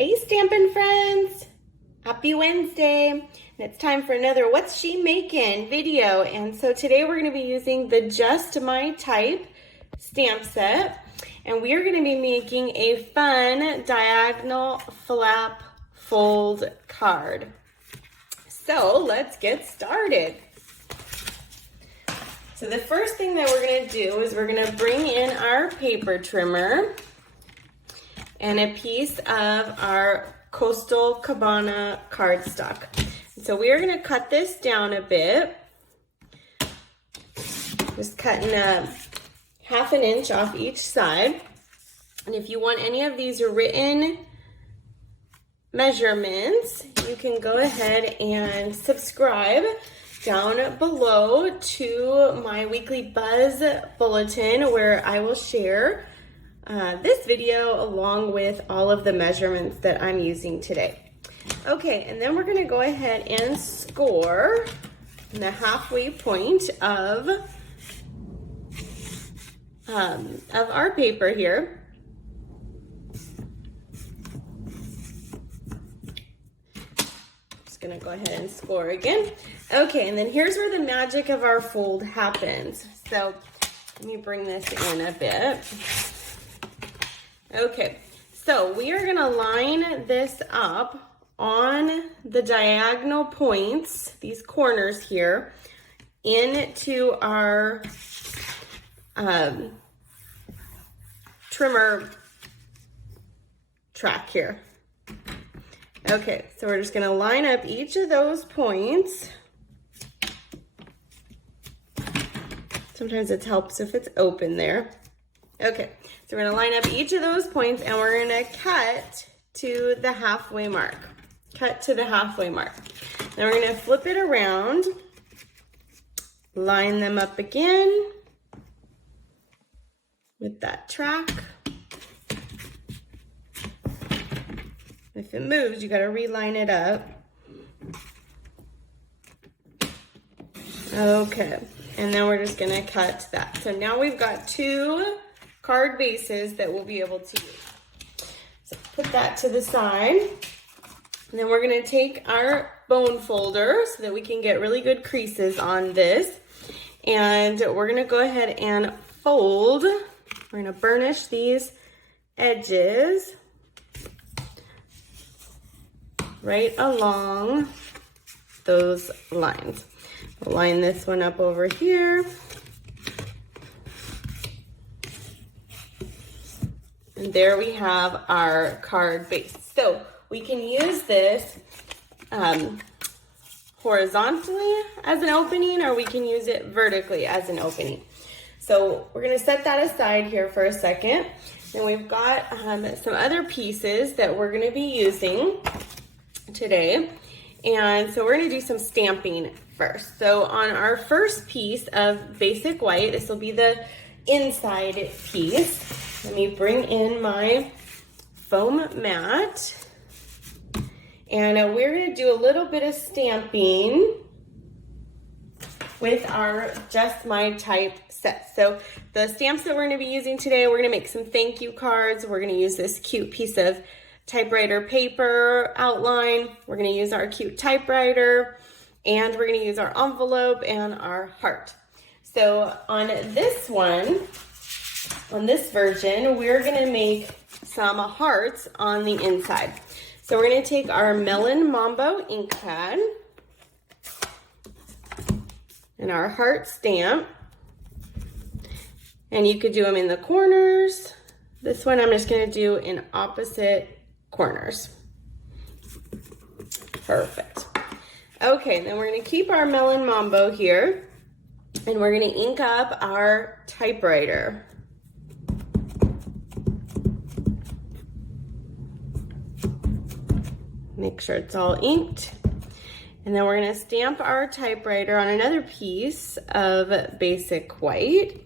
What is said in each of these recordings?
Hey Stampin' friends! Happy Wednesday! And it's time for another What's She Making video. And so today we're going to be using the Just My Type stamp set. And we are going to be making a fun diagonal flap fold card. So let's get started. So the first thing that we're going to do is we're going to bring in our paper trimmer and a piece of our Coastal Cabana cardstock. So we are going to cut this down a bit. Just cutting a ½ inch off each side. And if you want any of these written measurements, you can go ahead and subscribe down below to my weekly Buzz bulletin, where I will share this video along with all of the measurements that I'm using today. Okay, and then we're going to go ahead and score the halfway point of our paper here. Just going to go ahead and score again. Okay, and then here's where the magic of our fold happens. So let me bring this in a bit. Okay, so we are gonna line this up on the diagonal points, these corners here, into our trimmer track here. Okay, so we're just gonna line up each of those points. Sometimes it helps if it's open there. Okay, so we're gonna line up each of those points and we're gonna cut to the halfway mark. Cut to the halfway mark. Then we're gonna flip it around, line them up again with that track. If it moves, you gotta reline it up. Okay, and then we're just gonna cut that. So now we've got two card bases that we'll be able to use. So put that to the side. And then we're gonna take our bone folder so that we can get really good creases on this. And we're gonna go ahead and fold. We're gonna burnish these edges right along those lines. We'll line this one up over here. And there we have our card base. So we can use this horizontally as an opening, or we can use it vertically as an opening. So we're gonna set that aside here for a second. And we've got some other pieces that we're gonna be using today. And so we're gonna do some stamping first. So on our first piece of basic white, this will be the inside piece. Let me bring in my foam mat. And we're gonna do a little bit of stamping with our Just My Type set. So the stamps that we're gonna be using today, we're gonna make some thank you cards. We're gonna use this cute piece of typewriter paper outline. We're gonna use our cute typewriter, and we're gonna use our envelope and our heart. So on this one, on this version, we're gonna make some hearts on the inside. So we're gonna take our Melon Mambo ink pad and our heart stamp, and you could do them in the corners. This one I'm just gonna do in opposite corners. Perfect. Okay, then we're gonna keep our Melon Mambo here, and we're gonna ink up our typewriter. Make sure it's all inked. And then we're gonna stamp our typewriter on another piece of basic white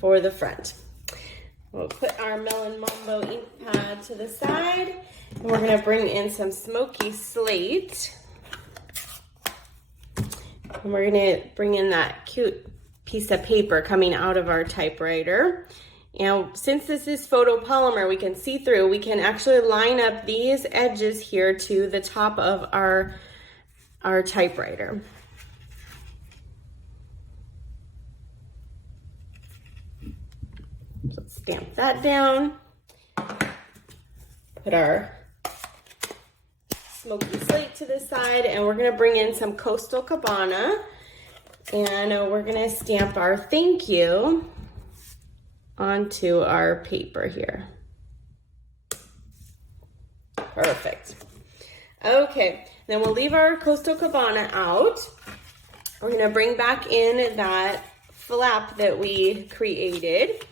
for the front. We'll put our Melon Mambo ink pad to the side, and we're gonna bring in some smoky slate. And we're gonna bring in that cute piece of paper coming out of our typewriter. And since this is photopolymer, we can see through, we can actually line up these edges here to the top of our typewriter. So stamp that down. Put our smoky slate to the side, and we're gonna bring in some Coastal Cabana, and we're gonna stamp our thank you onto our paper here. Perfect. Okay, then we'll leave our Coastal Cabana out. We're gonna bring back in that flap that we created,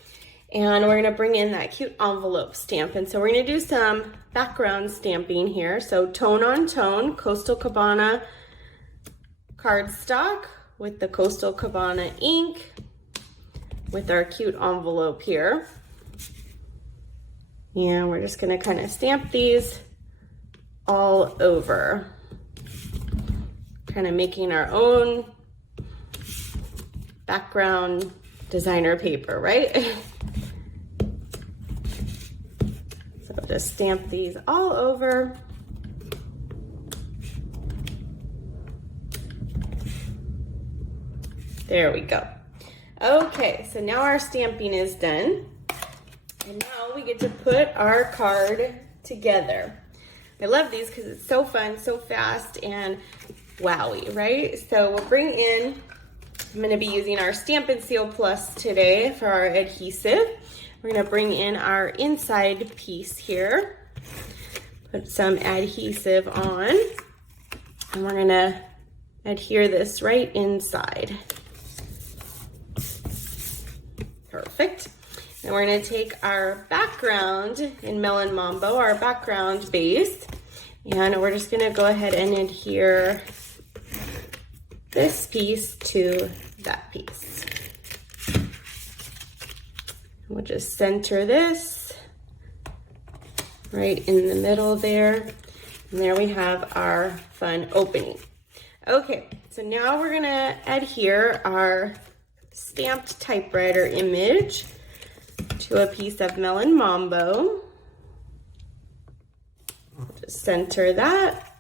and we're gonna bring in that cute envelope stamp. And so we're gonna do some background stamping here. So tone on tone, Coastal Cabana cardstock with the Coastal Cabana ink with our cute envelope here. And we're just gonna kind of stamp these all over, kind of making our own background designer paper, right? So just stamp these all over. There we go. Okay, so now our stamping is done. And now we get to put our card together. I love these because it's so fun, so fast, and wowy, right? So we'll bring in, I'm gonna be using our Stampin' Seal Plus today for our adhesive. We're gonna bring in our inside piece here, put some adhesive on, and we're gonna adhere this right inside. Perfect. And we're gonna take our background in Melon Mambo, our background base, and we're just gonna go ahead and adhere this piece to that piece. We'll just center this right in the middle there. And there we have our fun opening. Okay, so now we're gonna adhere our stamped typewriter image to a piece of Melon Mambo. Just center that.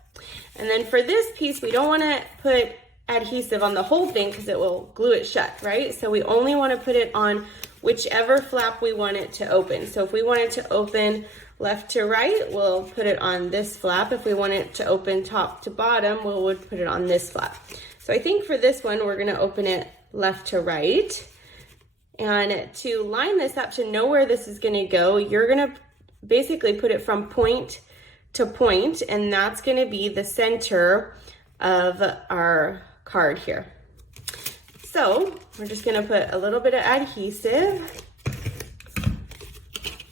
And then for this piece, we don't want to put adhesive on the whole thing because it will glue it shut, right? So we only want to put it on whichever flap we want it to open. So if we want it to open left to right, we'll put it on this flap. If we want it to open top to bottom, we would put it on this flap. So I think for this one, we're going to open it left to right. And to line this up, to know where this is going to go, you're going to basically put it from point to point, and that's going to be the center of our card here. So we're just going to put a little bit of adhesive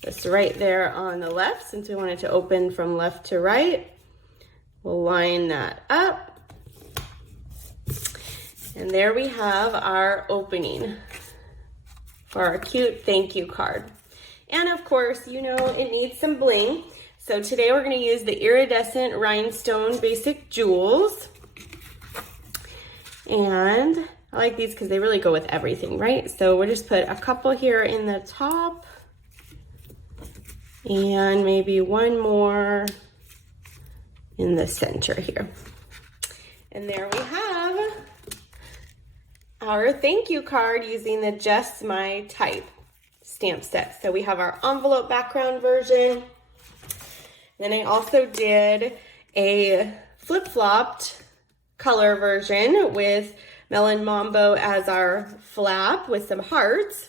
just right there on the left, since we want it to open from left to right. We'll line that up. And there we have our opening for our cute thank you card. And of course, you know it needs some bling. So today we're going to use the iridescent rhinestone basic jewels. And I like these because they really go with everything, right? So we'll just put a couple here in the top and maybe one more in the center here. And there we have our thank you card using the Just My Type stamp set. So we have our envelope background version. Then I also did a flip-flopped color version with Melon Mambo as our flap with some hearts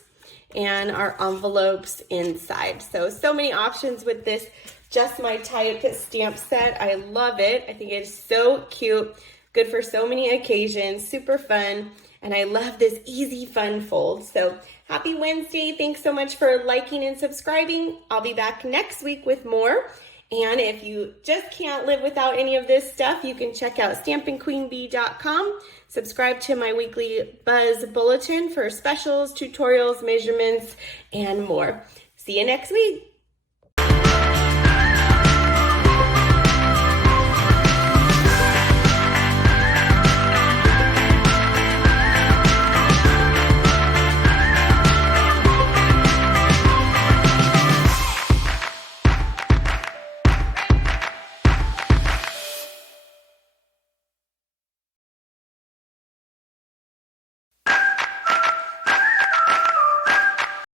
and our envelopes inside. So many options with this Just My Type stamp set. I love it. I think it's so cute, good for so many occasions, super fun. And I love this easy, fun fold. So happy Wednesday. Thanks so much for liking and subscribing. I'll be back next week with more. And if you just can't live without any of this stuff, you can check out stampinqueenbee.com. Subscribe to my weekly Buzz Bulletin for specials, tutorials, measurements, and more. See you next week.